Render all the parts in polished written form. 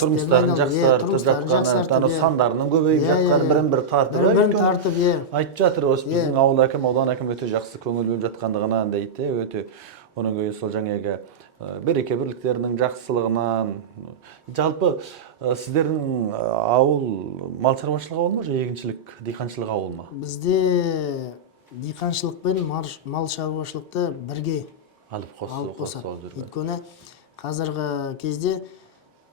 турмуштарын жаксартып жаткан, сандарынын көбөйүп жаткан, бірін-бірі тартып, айтып жатыр, осы биздин ауыл аким, аудан аким өтө жакшы көңүл бөлүп жаткандыгынан дейт, өтө. Онун көйүн сол жаңеги береке бирликтеринин жакшылыгынан. Жалпы сиздердин ауыл мал чарбачылыгы болму же эгинчилик, дыйканчылык абылмы? Бизде дыйканчылык менен мал чарбачылыкты бирге алып косуп жүргөн. Өйткөнү азыркы кезде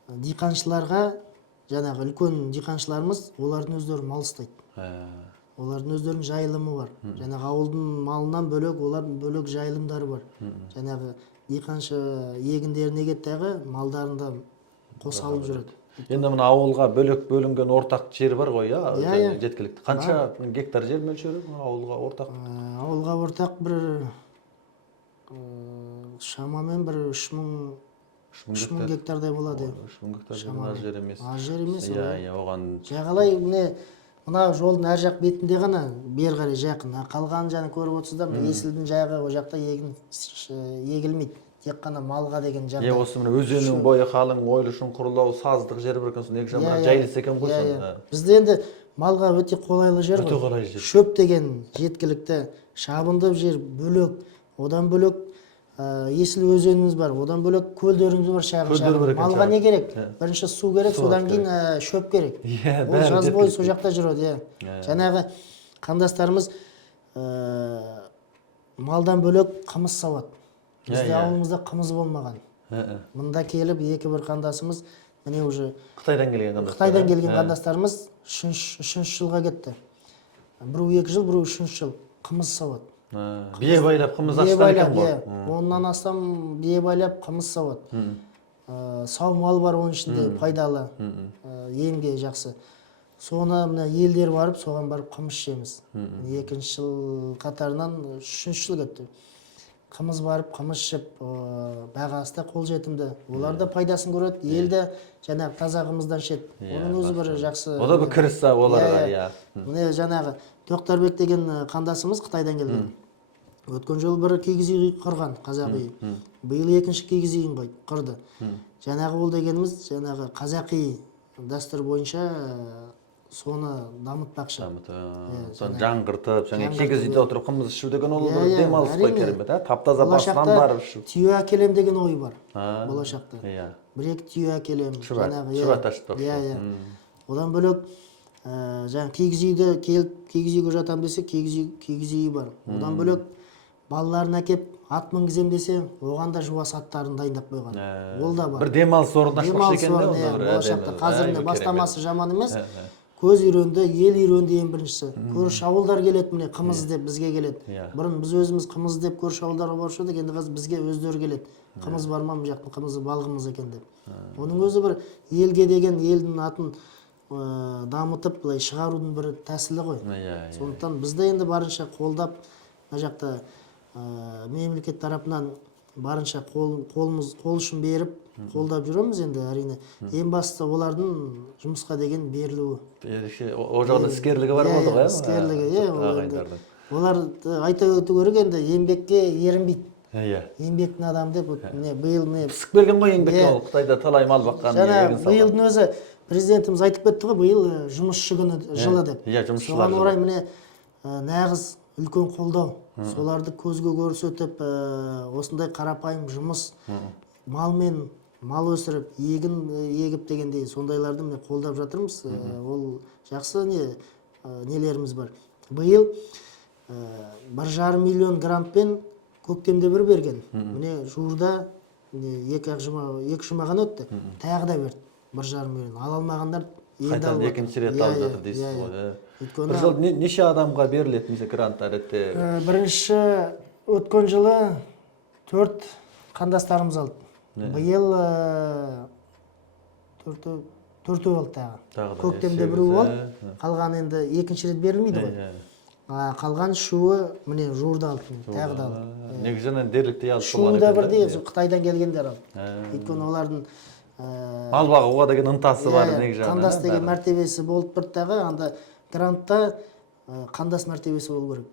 дыйканчыларга жанагы үлкөн дыйканчыларыбыз олардын өздөрү мал ыстайт. Олардын өздөрүнүн жайылымы бар. Жанагы ауылдун малынан бөлөк, олардын бөлөк жайылымдары бар. Жанагы дыйканчы эгиндерин эгет дагы малдарын да коса алып жүрөт. Енді мына ауылға бөлінген ортақ жер бар ғой, жеткілікті. Қанша гектар жер мөлшері ауылға ортақ? Ауылға ортақ бір шамамен бір 3000 гектардай болады. 3000 гектар аз жер емес. Аз жер емес. Оған жағалай мына жолдың әр жақ бетінде ғана бер қарай жақын. Қалғанын жаңа көріп отырсыздар, есілдің жағы о жақта егілмейді. Тек қана малға деген жағдай. Осы мына өзеннің бойы қалың, ойлы шұңқырлау, саздық жер бір екен, неге жаман жайлысы екен ғой сонда. Бізде енді малға өте қолайлы жер ғой. Өте қолайлы жер. Шөп деген жеткілікті, шабындып жер бөлек, одан бөлек есіл өзеніміз бар, одан бөлек көлдеріміз бар, шағын. Малға не керек? Бірінші су керек, содан кейін шөп керек. Ол жаз бойы сол жақта жүреді. Жаңағы қандастарымыз малдан бөлек қымыз сауады. Бізде ауылымызда қымыз болмаған. Мында келіп екі бір қандасымыз, міне уже Қытайдан келген қандастарымыз 3-ші жылға кетті. Біреу 2 жыл, біреу 3-ші жыл қымыз сауады. Бие байлап қымыз аштан екен ғой. Оннан астам бие байлап қымыз сауады. Сау мал бар оның ішінде, пайдалы, емге жақсы. Соны елдер барып, соған барып қымыз ішеміз. 2-ші жыл қатарынан 3-ші жыл кетті. Қымыз барып, қымыз ішіп, бағасы да қолжетімді. Олар да пайдасын көреді, ел де жаңағы таза қымыздан ішеді. Оның өзі бір жақсы. О да бір кіріс оларға. Міне жаңағы Тоқтарбек деген қандасымыз Қытайдан келген. Өткен жолы бір кигіз үй құрған, қазақ үйі. Биыл 2-ші кигіз үйін құрды. Жаңағы ол дегеніміз жаңағы қазақи дәстүр бойынша соны дамытпақшы. Соны жаңғыртып, кигіз үйде отырып қымыз ішу деген ол бір демалыс қой, керемет. Таптаза басынан барып ішу. Түйе әкелем деген ой бар болашақта. Бір-екі түйе әкелем. Шүбат ашып. Одан бөлек жаңағы кигіз үйде келіп, кигіз үйге жатам десе, кигіз үйі бар. Одан бөлек балаларын әкеп ат мінгізем десе, оған да жуас аттарын дайындап қойған. Ол да бар. Бір демалыс орын ашпақшы екен де. Болашақта қазір бастамасы жаман емес. Көз үйренді, ел үйренді ең біріншісі. Көрші ауылдар келеді, міне қымыз деп бізге келеді. Бұрын біз өзіміз қымыз деп көрші ауылдарға барып едік, енді қазір бізге өздері келеді. Қымыз бар ма, мына жақтың қымызы балғымыз екен деп. Оның өзі бір елге деген елдің атын дамытып, былай шығарудың бір тәсілі ғой. Сондықтан бізді енді барынша қолдап, мына жақта мемлекет тарапынан барынша қол ұшын беріп, қолдап жүреміз енді әрине. Ең бастысы олардың жұмысқа деген берілуі. О жағында іскерлігі бар болды ғой? Іскерлігі, олар айта өту керек енді еңбекке ерінбейді. Еңбектің адамы деп, биыл пісіп келген ғой еңбекке, ол Қытайда талай мал баққан. Биылдың өзі президентіміз айтып кетті ғой, биыл жұмысшы күні жылы деп. Соған орай міне нағыз үлкен қолдау. Соларды көзге көрсетіп, осындай қарапайым жұмыс, малмен мал өсіріп, егін егіп дегендей сондайларды қолдап жатырмыз. Ол жақсы нелеріміз бар. Биыл 1,5 миллион грантпен көктемде бір берген. Міне жуырда 2 жұмадан өтті. Тағы да берді 1,5 миллион. Ала алмағандар қайтадан екінші рет алып жатыр дейсіз ғой. Бір жыл неше адамға беріледі гранттар? Бірінші өткен жылы 4 қандастарымыз алды. Биыл 4-өө алды тағы. Көктемде біреу алды. Қалған енді екінші рет берілмейді ғой. Қалған шуы міне жуырда алды. Тағы да алды. Негізінен дерліктей алды. Шуы да бірдей Қытайдан келгендер алды. Өйткені олардың мал бағуға деген ынтасы бар. Қандас деген мәртебесі болып бір тағы, анда грантта қандас мәртебесі болу керек.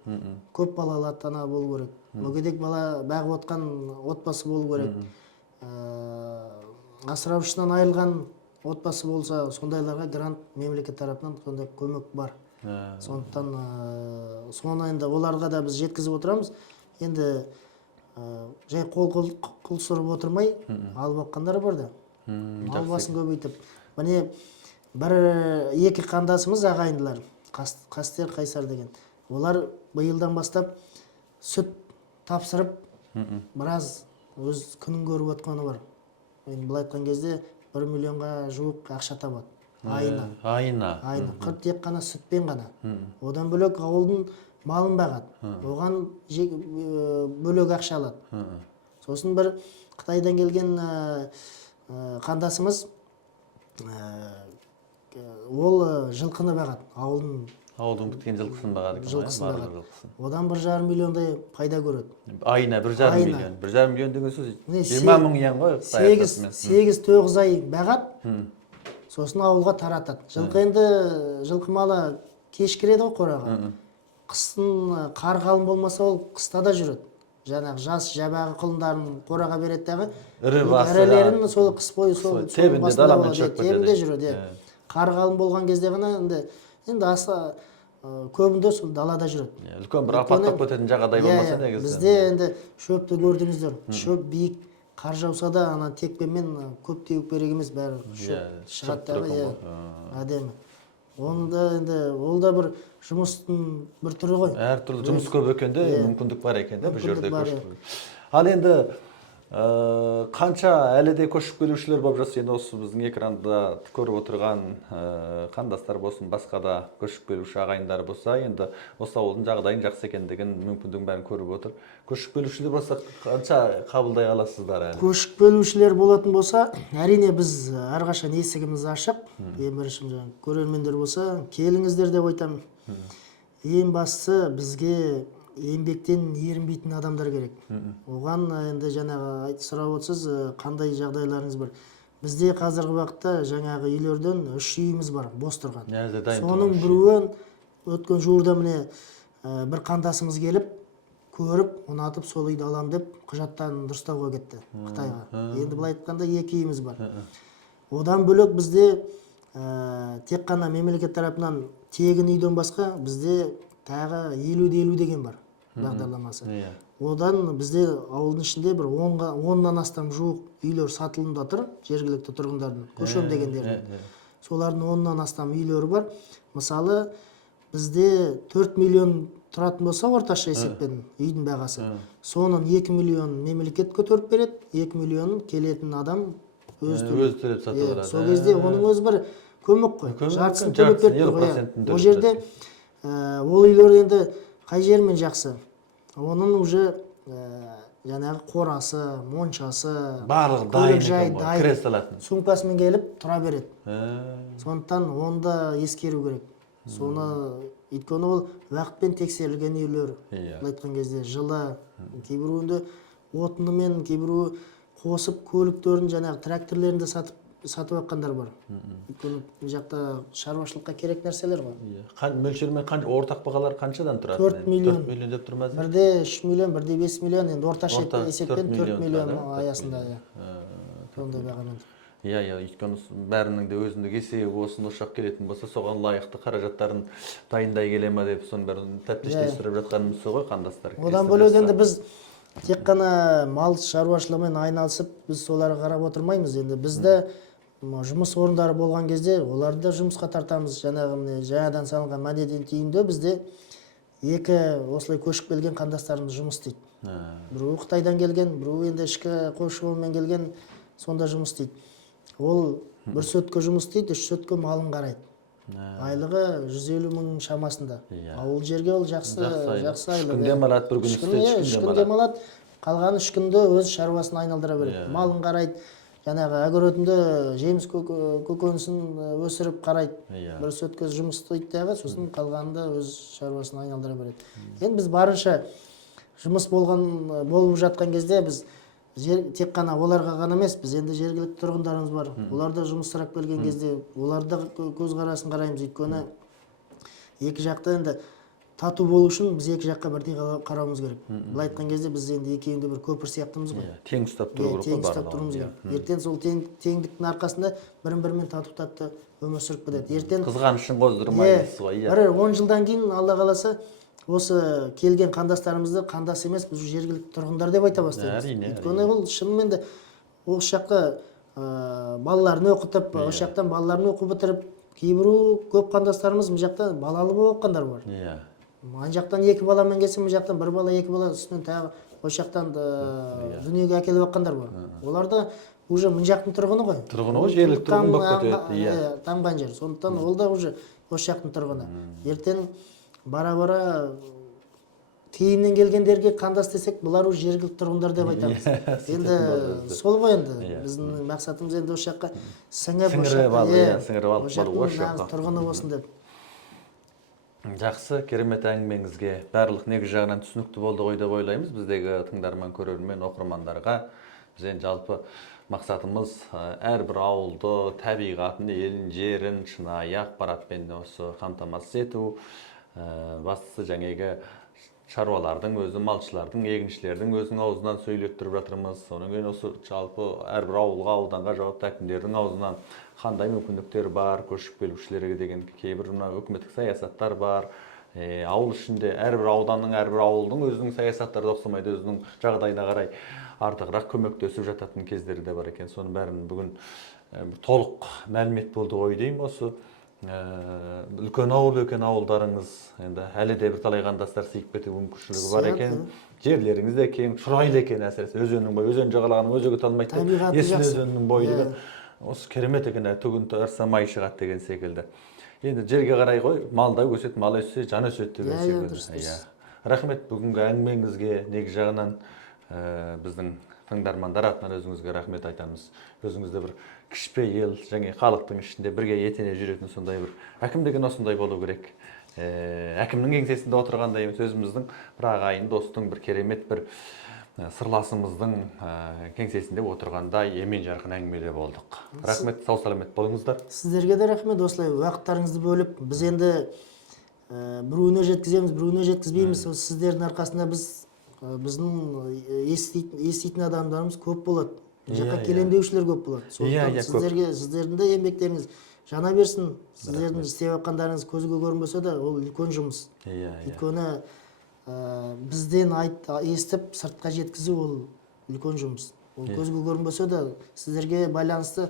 Көп балалы ата-ана болу керек. Мүгедек бала бағып отқан отбасы болу керек. Асыраушысынан айырылған отбасы болса сондайларға грант мемлекет тарапынан сондай көмек бар. Сондықтан соны енді оларға да біз жеткізіп отырамыз. Енді жай қол қусырып отырмай алып баққандар бар да. Мал басын көбейтіп. Міне екі қандасымыз ағайындылар, Қастер, Қайсар деген. Олар биылдан бастап сүт тапсырып, біраз өз күнін көріп отқаны бар. Енді былай айтқан кезде 1 миллионға жуық ақша табады. Айына. Тек қана сүтпен ғана. Одан бөлек ауылдың малын бағады. Оған бөлек ақша алады. Сосын бір Қытайдан келген қандасымыз ол жылқыны бағады. Ауылдың біткен жылқысын бағады. Одан 1,5 миллиондай пайда көреді. Айына 1,5 миллион. 1,5 миллион деген сөз 20 мың ен ғой. 8-9 ай бағады. Сосын ауылға таратады. Жылқы енді жылқы малы кешкіреді ғой қораға. Қыстың қар қалың болмаса ол қыста да жүреді. Жаңағы жас жабағы құлындарын қораға береді дағы. Ірілерін сол қыс бойы сол тебінде даламен шөп тебінде жүреді. Қар қалың болған кезде ғана енді аса көбінде сол далада жүреді. Үлкен бір апаттап кететін жағдай болмаса негізі. Бізде енді шөпті көрдіңіздер. Шөп биік, қар жауса да ана текпенмен көп теуіп керек емес, бәрі шөп шығады. Әдемі. Онда енді ол да бір жұмыстың бір түрі ғой. Әр түрлі жұмыс көп екенде мүмкіндік бар екен де бұл жерде көшіп. Ал енді қанша әлі де көшіп келушілер болып жатса, енді осы біздің экранда көріп отырған қандастар болсын, басқа да көшіп келуші ағайындар болса, енді осы ауылдың жағдайын жақсы екендігін, мүмкіндігін бәрін көріп отыр. Көшіп келушілер болса, қанша қабылдай аласыздар әлі? Көшіп келушілер болатын болса, әрине біз әрқашан есігіміз ашық. Ең бірінші көрермендер болса, келіңіздер деп айтамын. Ең бастысы бізге еңбектен ерінбейтін адамдар керек. Оған енді жаңағы сұрап отырсыз, қандай жағдайларыңыз бар? Бізде қазіргі уақытта жаңағы үйлерден 3 үйіміз бар, бос тұрған. Соның біреуін өткен жуырда міне бір қандасымыз келіп, көріп, ұнатып сол үйді алам деп құжаттарын дұрыстауға кетті Қытайға. Енді былай айтқанда 2 үйіміз бар. Одан бөлек бізде тек қана мемлекет тарапынан тегін үйден басқа бізде тағы 50-50 деген бар бағдарламасы. Одан бізде ауылдың ішінде бір 10-нан астам жуық үйлер сатылымда тұр, жергілікті тұрғындардың, көшем дегендердің. Солардың 10-нан астам үйлері бар. Мысалы, бізде 4 миллион тұратын болса орташа есеппен үйдің бағасы. Соның 2 миллион мемлекет көтеріп береді, 2 миллион келетін адам өз төлеп сатып алады. Сол кезде оның өзі бір көмек қой. Жартысын төлеп беріп тұр. Ол жерде ол үйлер енді қай жермен жақсы? Оның уже жаңағы қорасы, моншасы, барлығы дайын, сумкасымен келіп тұра береді. Сондықтан оны да ескеру керек. Соны өйткені ол уақытпен тексерілген үйлер. Айтқан кезде жылы, кейбіреуінде отынымен, кейбіреуі қосып көліктерін жаңағы тракторлерін де сатып аққандар бар. Өйткені жақта шаруашылыққа керек нәрселер ғой. Мөлшермен ортақ бағалар қаншадан тұрады? 4 миллион. 4 миллион деп тұрмаз? Бірде 3 миллион, бірде 5 миллион, енді орташа есеппен 4 миллион аясында. Сондай бағамен. Өйткені бәрінің де өзіндік есебі болсын, ошақ келетін болса, соған лайықты қаражаттарын дайындай келе ме деп, соның бәрін тәптіштей сұрап жатқанымыз сол ғой, қандастар. Одан бөлек енді біз тек қана мал шаруашылығымен айналысып, біз соларға қарап отырмаймыз. Енді бізді жұмыс орындары болған кезде оларды жұмысқа тартамыз. Жаңадан салынған мәдениет үйінде бізде 2 осылай көшіп келген қандастарымыз жұмыс істейді. Біреуі Қытайдан келген, біреуі енді ішкі қойшы жолмен келген, сонда жұмыс істейді. Ол 1 сөтке жұмыс істейді, 3 сөтке малын қарайды. Айлығы 150 мың шамасында. Ауыл жерге ол жақсы айлығы. 3 күн демалады, бір күн істейді, 3 күн демалады. Қалған 3 күнді өз шаруасын айналдыра береді. Малын қарайды. Жаңағы огородында жеміс көкөнісін өсіріп қарайды. 1 сөтке жұмыс істейді дағы, сосын қалғанында өз шаруасын айналдыра береді. Енді біз барынша жұмыс болып жатқан кезде біз тек қана оларға ғана емес, біз енді жергілікті тұрғындарымыз бар. Олар да жұмыс сұрап келген кезде, олар да көз қарасын қараймыз. Өйткені екі жақта енді тату болу үшін біз екі жаққа бірдей қарауымыз керек. Былай айтқан кезде біз енді екеуінде бір көпір сияқтымыз ғой. Тең ұстап тұру керек тең ұстап тұруымыз керек. Ертең сол теңдіктің арқасында бірін-бірімен тату өмір сүріп кетеді. Ертең қызғанышын қоздырмайсыз ғой. Бір 10 жылдан кейін Алла қаласа осы келген қандастарымызды қандас емес, біз жергілікті тұрғындар деп айта бастаймыз. Өйткені ол шынымен де осы жаққа балаларын оқытып, осы жақтан балаларын оқып бітіріп, кейбірі көп қандастарымыз бұл жақта балалы болып оққандар бар. Ана жақтан 2 баламен келсе, бұл жақтан 1 бала, 2 бала үстінен тағы осы жақтан дүниеге әкеліп оққандар бар. Олар да уже бұл жақтың тұрғыны ғой. Тұрғыны ғой, жергілікті тұрғын болып кетеді. Тамған жер. Сондықтан ол да уже осы жақтың тұрғыны. Ертең бара-бара кейіннен келгендерге қандас десек, бұлар уже жергілікті тұрғындар деп айтамыз. Енді сол ғой енді. Біздің мақсатымыз енді осы жаққа сіңіріп алып бару осы жаққа. Тұрғыны болсын деп. Жақсы, керемет әңгімеңізге барлық негіз жағынан түсінікті болды ғой деп ойлаймыз. Біздегі тыңдарман, көрермен, оқырмандарға біз енді жалпы мақсатымыз әрбір ауылды, табиғатын, елін, жерін шынайы ақпаратпен осы қамтамасыз ету. Бастысы жаңағы шаруалардың өзі, малшылардың, егіншілердің өзінің аузынан сөйлеп тұрып жатырмыз. Соның кейін осы жалпы әрбір ауылға, ауданға жауапты әкімдердің аузынан қандай мүмкіндіктер бар, көшіп келушілерге деген кейбір үкіметтік саясаттар бар. Ауыл ішінде әрбір ауданның, әрбір ауылдың өзінің саясаттары ұқсамайды, өзінің жағдайына қарай артығырақ көмектесіп жататын кездері де бар екен. Соның бәрін бүгін толық мәлімет болды ғой деймін. Осы үлкен ауыл екен ауылдарыңыз, енді әлі де бір талай қандастар сыйып кету мүмкіншілігі бар екен. Жерлеріңіз де кең, шұрайлы екен әсіресе. Өзеннің бойы, өзен жағалағанын өзі өте алмайды. Есіл өзенінің бойы осы керемет екен, түгін тарса май шығады деген секілді. Енді жерге қарай ғой, мал да өседі, мал өссе, жан өседі деген секілді. Рахмет бүгінгі әңгімеңізге, негіз жағынан біздің тыңдармандар атынан өзіңізге рахмет айтамыз. Өзіңізді бір кішіпейіл, және халықтың ішінде бірге етене жүретін сондай бір әкім деген осындай болу керек. Әкімнің кеңсесінде отырғандай емес, өзіміздің бір ағайын, достың, бір керемет бір сырласымыздың кеңсесінде отырғандай емен жарқын әңгімеде болдық. Рахмет, сау саламет болыңыздар. Сіздерге де рахмет, осылай уақыттарыңызды бөліп, біз енді біреуіне жеткіземіз, біреуіне жеткізбейміз. Сіздердің арқасында біздің еститін адамдарымыз көп болады. Жаққа келемдеушілер көп болады. Сондықтан сіздердің де еңбектеріңіз жана берсін. Сіздердің істеп жатқандарыңыз көзге көрінбесе де, ол үлкен жұмыс. Өйткені бізден естіп сыртқа жеткізу ол үлкен жұмыс. Ол көзге көрінбесе де, сіздерге байланысты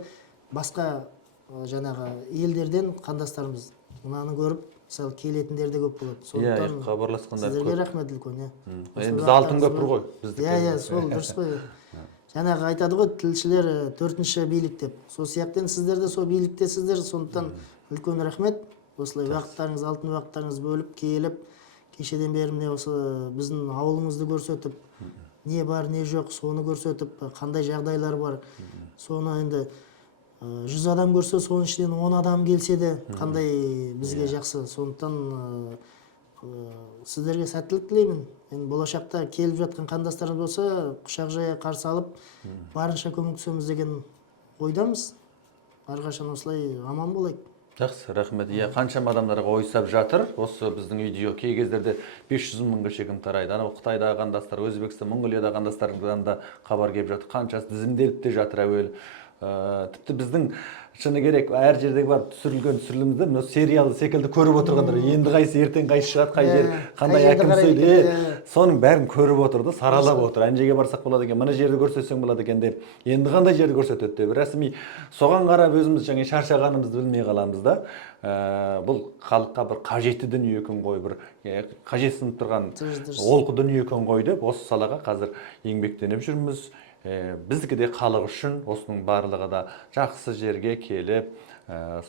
басқа жаңағы елдерден қандастарымыз мынаны көріп, мысалы келетіндер де көп болады. Сондықтан сіздерге рахмет үлкен. Біз алтын көпір ғой. Сол дұрыс қой. Жаңағы айтады ғой, тілшілер 4-ші билік деп. Сол сияқты сіздер де сол биліктесіздер. Сондықтан үлкен рахмет. Осылай вақыттарыңыз, алтын вақыттарыңыз бөліп, келіп, кешеден бері міне осы біздің ауылымызды көрсетіп, не бар, не жоқ, соны көрсетіп, қандай жағдайлар бар. Соны енді 100 адам көрсе, соның ішінен 10 адам келсе де, қандай бізге жақсы. Сондықтан сіздерге сәттілік тілеймін. Болашақта келіп жатқан қандастарымыз болса, құшақ жая қарсы алып, барынша көмектесеміз деген ойдамыз. Әрқашан осылай аман болайық. Жақсы, рахмет. Қаншама адамдарға ойсап жатыр. Осы біздің видео кей кездерде 500 мыңға шегін тарайды. Анау Қытайдағы қандастар, Өзбекстан, Монғолиядағы қандастардан да хабар келіп жатыр. Қаншасы тізімделіп те жатыр әуелі. Тіпті біздің шыны керек, әр жердегі бар түсірілген түсірілімді сериал секілді көріп отырғандар. Енді қайсы ертең қайсы шығады, қай жер, қандай әкім сөйлейді, соның бәрін көріп отырды, саралап отыр. Ана жерге барсақ болады екен, мына жерді көрсетсең болады екен деп, енді қандай жерді көрсетеді деп. Рәсми соған қарап өзіміз жаңа шаршағанымызды білмей қаламыз да. Бұл халыққа бір қажетті дүние екен ғой, бір қажетсініп тұрған олқы дүние екен ғой деп, осы салаға қазір еңбектеніп жүрміз. Біздікі де халық үшін осының барлығы да жақсы жерге келіп,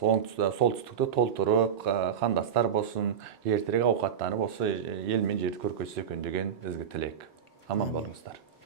солтүстікті толтырып, қандастар болсын, ертерек ауқаттанып, осы ел мен жерді көркейтсе екен деген ізгі тілек. Аман болыңыздар.